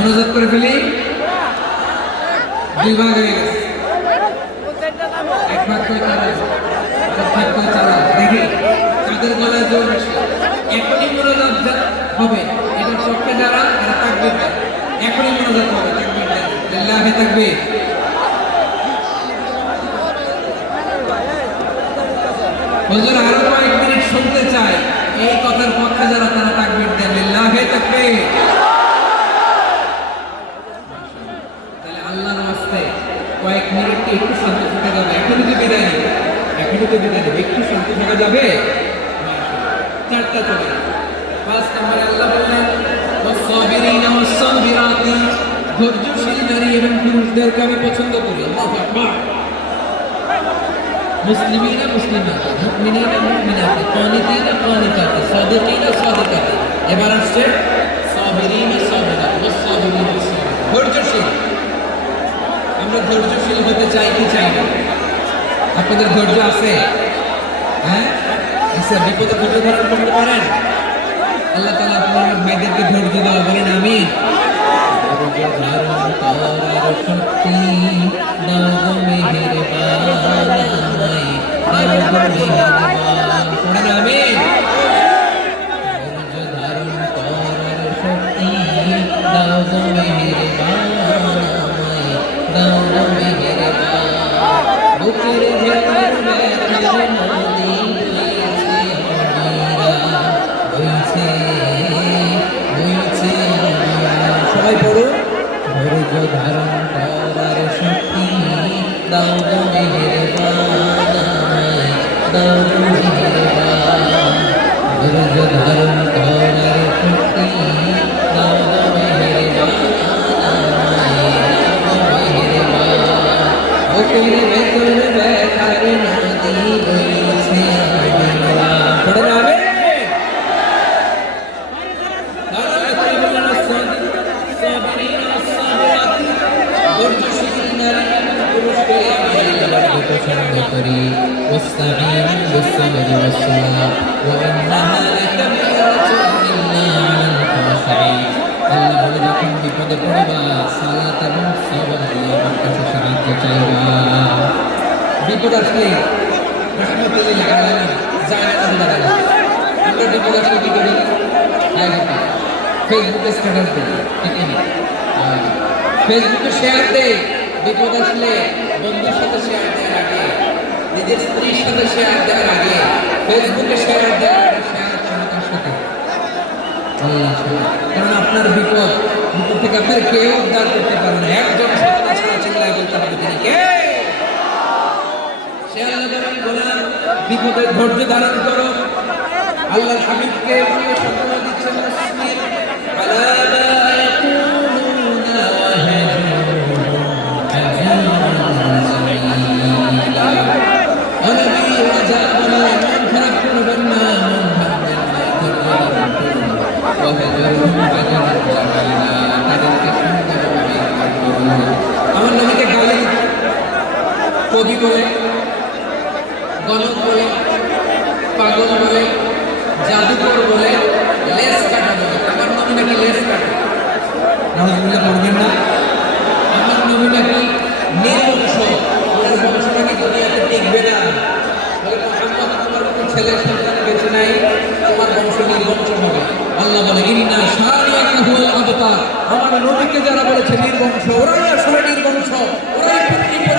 মনোযোগ করে ফেলি, দুই ভাগ হয়ে গেছে। এক ভাগ করে এক ভাগ করে দেখি কাদের গলায় জোর বেশি এখনই যা- হবে পক্ষে যারা তাকবির দেয় এখনই মনোযোগ হবে লিল্লাহি তাকবীর। হুজুর আরও কয়েক মিনিট শুনতে এই কথার পক্ষে যারা, তারা তাকবির দেন লিল্লাহি তাকবীর। কয়েক মিনিটকে একটু শান্ত থাকা যাবে। এখনই তো বিদায় নেবে এখনই তো বিদায় নেবে একটু শান্ত থাকা যাবে? চারটা চলে ফার্স্ট নম্বরে আল্লাহ বললেন পছন্দ এবার আসছে আমরা ধৈর্যশীল হতে চাই কি চাই না? আপনাদের ধৈর্য আছে? হ্যাঁ? আচ্ছা বিপদে ধৈর্য ধারণ করতে পারেন। আল্লাহ তালা আপনার ভাইদেরকে সবাই পড়ুন ধৈর্য ধারণ করার শক্তি দাও গো মেহেরবান আমায়, দাও গো মেহেরবান ধৈর্য ধারণ করার শক্তি দাও গো মেহেরবান আমায়, দাও গো পছন্দ করি واستعين بالصبر والصلاة وإنها لكبيرة إلا على الخاشعين আল্লাহ বলে যখন বিপদে পড়বা সালাত এবং সবর দিয়ে আমার কাছে সাহায্য চাইবা বিপদ আসলে রহমতুল্লাহ আলামিন যায় না আল্লাহ তাআলা। আমরা বিপদ আসলে কি করি লাইক দিই ফেসবুকে স্ট্যাটাস দিই ঠিক না ফেসবুকে শেয়ার দেই বিপদ আসলে বন্ধুর সাথে শেয়ার দেওয়ার আগে নিজের স্ত্রীর সাথে শেয়ার দেওয়ার আগে ফেসবুকে শেয়ার দেওয়ার আল্লাহর কারণ আপনার বিপদ বিপদ থেকে আপনার উদ্ধার করতে একজন আল্লাহ হাবিবকে দিচ্ছেন কবি বলে, গণক বলে, পাগল বলে, জাদুকর বলে, লেস কাটা বলে। আমার নবী নাকি লেস কাটা? পড়বেন না। আমার নবী নাকি নির্বংশ? ওনার বংশ নাকি দুনিয়াতে টিকবে না? তোমার কোনো সন্তান বেঁচে নাই, তোমার বংশ নির্বংশ হবে। আল্লাহ বলে, ইন্না আবতার। আমার নবীকে যারা বলেছে নির্বংশ, ওরাই আসলে নির্বংশ। ওরাই পিতৃ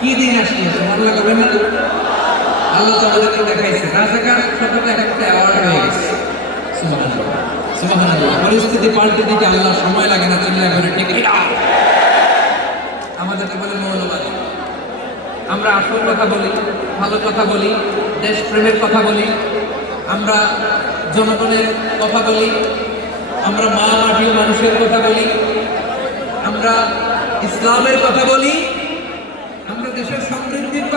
কি দিন আসলে? না? আল্লাহ তোমাদেরকে দেখাইছে। রাজাকার একটা অ্যাওয়ার্ড হয়ে গেছে। পরিস্থিতি পাল্টে দিতে আল্লাহ সময় লাগে না চিল্লা করে আমাদেরকে বলে মৌলবাদী। আমরা আসল কথা বলি, ভালো কথা বলি, দেশপ্রেমের কথা বলি, আমরা জনগণের কথা বলি আমরা মা মাটির মানুষের কথা বলি আমরা ইসলামের কথা বলি আমরা দেশের